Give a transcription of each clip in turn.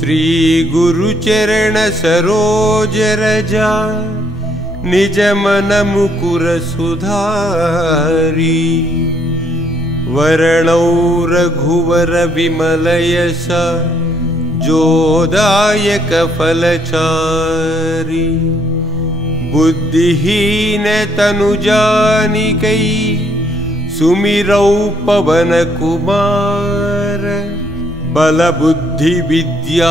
श्री गुरुचरण सरोज रजा निज मन मुकुर सुधारी वर्णौ रघुवर विमल यश जोदायक फलचारी बुद्धिहीन तनु जानिकै सुमिरौ पवन कुमार बल बुद्धि विद्या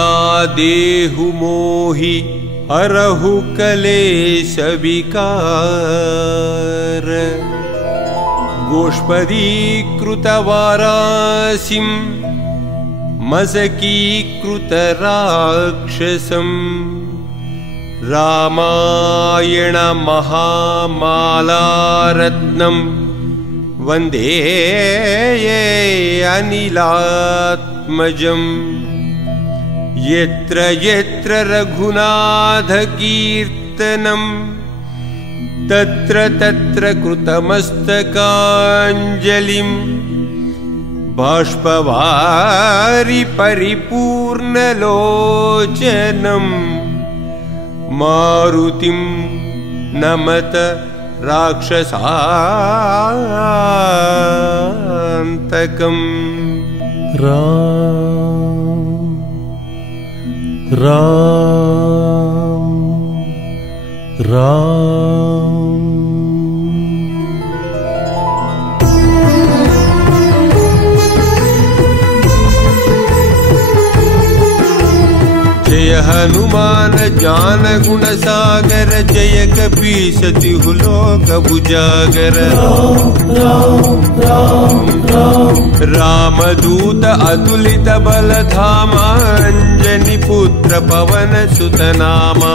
देहु मोहि हरहु कलेश विकार गोष्पदीकृत वारासिं मशकीकृत राक्षसं रामायण महामालारत्नं वन्दे अनिलात्मजम् यत्र यत्र रघुनाथ कीर्तनं तत्र तत्र कृतमस्तकाञ्जलिं बाष्पवारि परिपूर्णलोचनं मारुतिं नमत राक्षसान्तकम् राम राम जय हनुमान ज्ञान गुण सागर जय कपीस तिहु लोक उजागर रामदूत अतुलित बल धामा अंजनी पुत्र पवन सुत नामा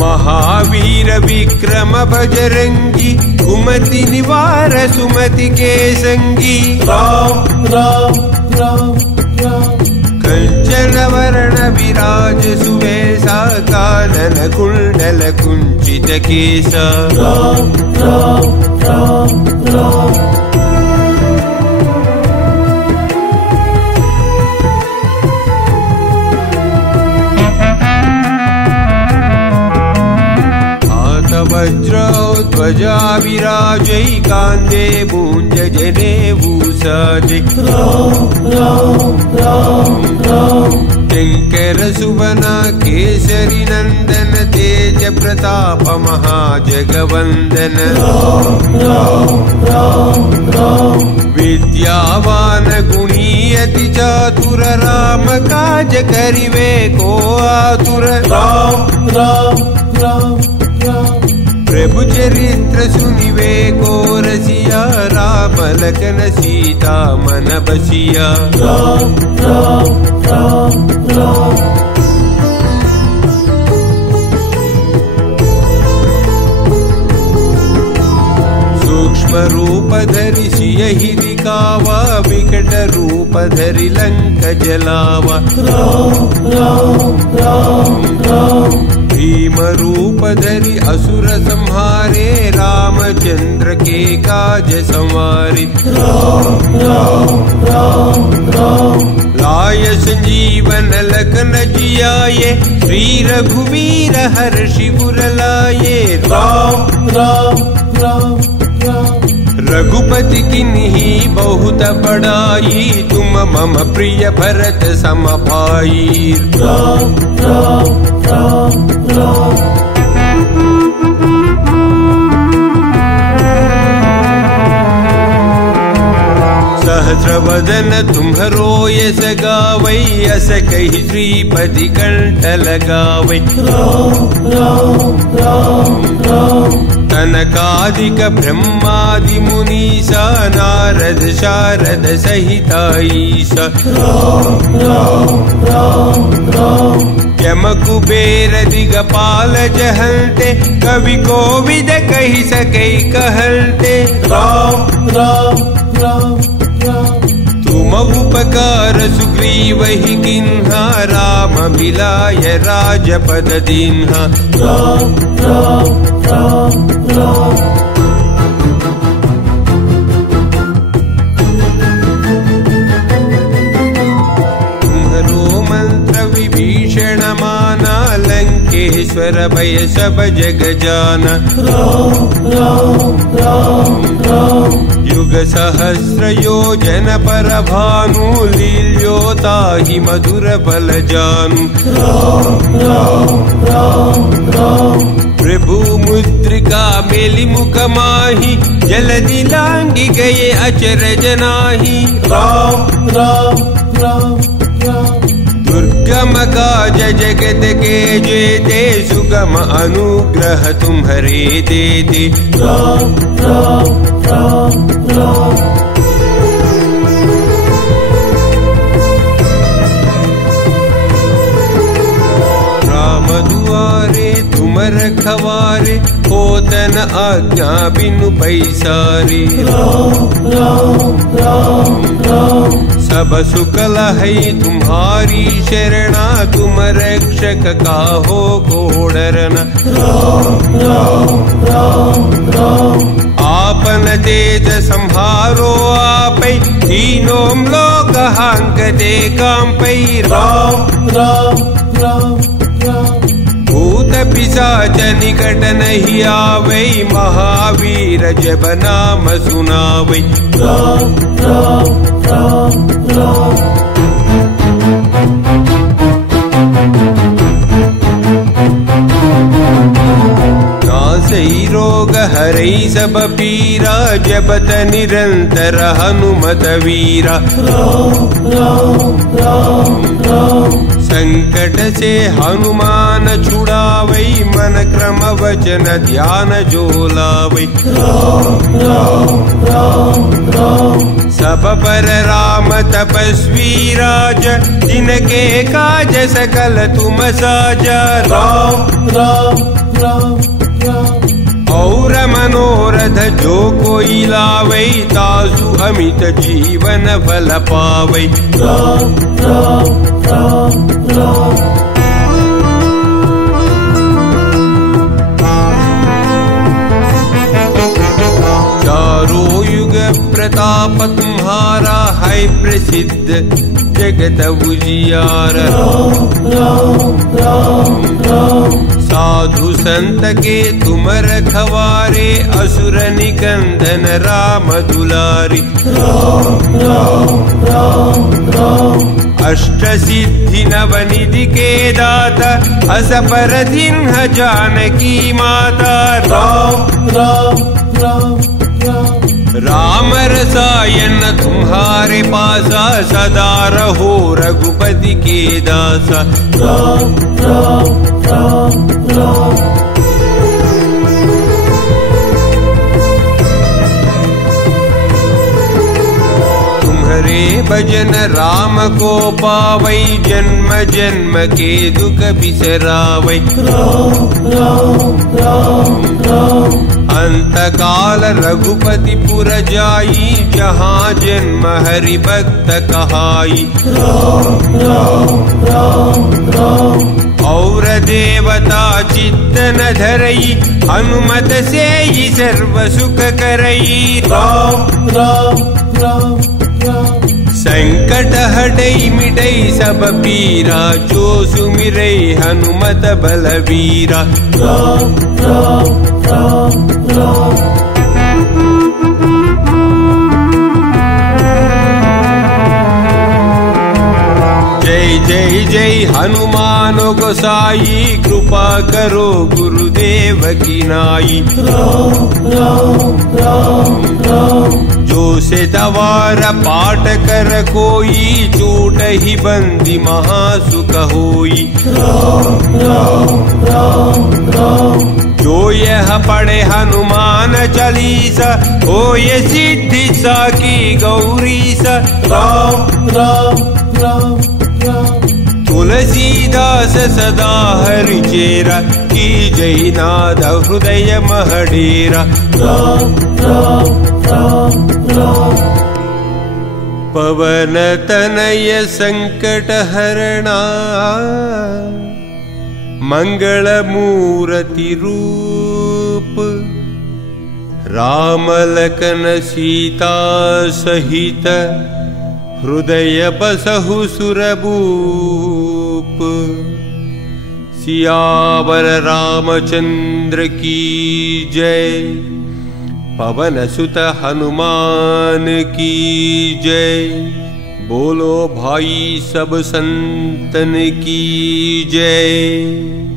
महावीर विक्रम बजरंगी कुमति निवार सुमति के संगी राम राम राम कंचन वरण विराज सुवेशा कानन कुंडल कुंचित केसा राम राम राम राम वज्र ध्वजा विराजै कांदे भुंज जनेभूषाजै शंकर सुवना केसरी नंदन तेज प्रताप महाजगवंदन विद्यावान गुणी अति चातुर राम काज करिवे को आतुर राम राम राम प्रभु चरित्र सुनिवे को रसिया राम लखन सीता मन बसिया राम राम राम राम सूक्ष्म रूप धरि सियहि दिखावा विकट रूप धरि लंक जलावा राम राम राम राम भीम रूप धरि असुर संहारे रामचंद्र के काज संवारे राम राम राम राम लाय संजीवन लखन जियाए श्री रघुवीर हर्षि उर लाए राम राम राम राम रघुपति किन्ही बहुत बड़ाई तुम मम प्रिय भरत सम भाई राम राम राम राम सहस्र वदन तुम्हरो यस गावै अस कहि श्रीपति कंठ लगावै राम राम राम राम कनकादिक ब्रह्मादि मुनीसा नारद शारद सहिता ईसा राम राम राम राम यम कुबेर दिगपाल जहन्ते कवि कोविद कहि सकै कहन्ते राम राम राम तुम उपकार सुग्रीवहि किन्हा राम मिलाय राजपद दीन्हा राम राम राम राम भय सब जग जान। युग सहस्र योजन पर भानु लील्योता ही मधुर बल जानु। प्रभु मुद्रिका मेलि मुख माही जलदि लांगी गए अचरज नाही। राम राम राम राम दुर्गम काज जगत के जेते सुगम अनुग्रह तुम्हारे देते। राम राम राम राम राम दुआरे तुम रखवारे होतन आज्ञा बिनु पैसारे। राम राम राम राम सब सुख लहै तुम्हारी शरणा तुम रक्षक काहो को डरना। राम राम राम राम आपन तेज संहारो आपै तीनों लोक हांक दे कांपै। राम राम राम राम भूत पिशाच निकट नहीं आवै महावीर जब नाम सुनावै। राम राम राम राम नासै रोग हरै सब पीरा जपत निरंतर हनुमत वीरा। राम राम राम राम संकट से हनुमान छुड़ावै मन क्रम वचन ध्यान जो लावै। राम राम राम राम सब पर राम तपस्वी राज जिनके काज सकल तुम साजा। राम राम राम राम और मनोरथ जो कोई लावै तासु अमित जीवन फल पावै। राम राम राम राम चारों युग प्रताप तुम्हारा है प्रसिद्ध जगत उजियारा। राम राम राम राम साधु संत के तुम रखवारे असुर निकंदन राम दुलारी। राम राम राम राम अष्ट सिद्धि नवनिधि के दाता अस पर दीन्ह जानकी माता। राम राम राम राम राम रसायन तुम्हारे पासा सदा रहो रघुपति के दासा। राम राम राम राम तुम्हारे भजन राम को पावै जन्म जन्म के दुख बिसरावै। राम राम राम राम अंत काल रघुपति पुर जाई जहाँ जन्म हरि भक्त कहाई। राम राम राम राम और देवता चित्त न धरई हनुमत से ही सर्व सुख करई। राम राम राम राम संकट हटई मिटई सब पीरा जो सुमिरै हनुमत बलवीरा। राम राम राम राम जय जय जय हनुमान गोसाई कृपा करो गुरुदेव की नाई। राम राम राम राम जो से तवार पाठ कर कोई चूट ही बंदी महासुख होई। राम राम राम राम जो यह पढ़े हनुमान चालीसा हो ये सिद्धि सा की गौरीसा। राम राम राम राम तुलसीदास सदा हरि चेरा की जय नाद हृदय महडेरा। राम राम राम राम पवन तनय संकट हरणा मंगल मूर्ति रूप राम लखन सीता सहित हृदय बसहु सुरभूप सियावर रामचंद्र की जय। पवन सुत हनुमान की जय। बोलो भाई सब संतन की जय।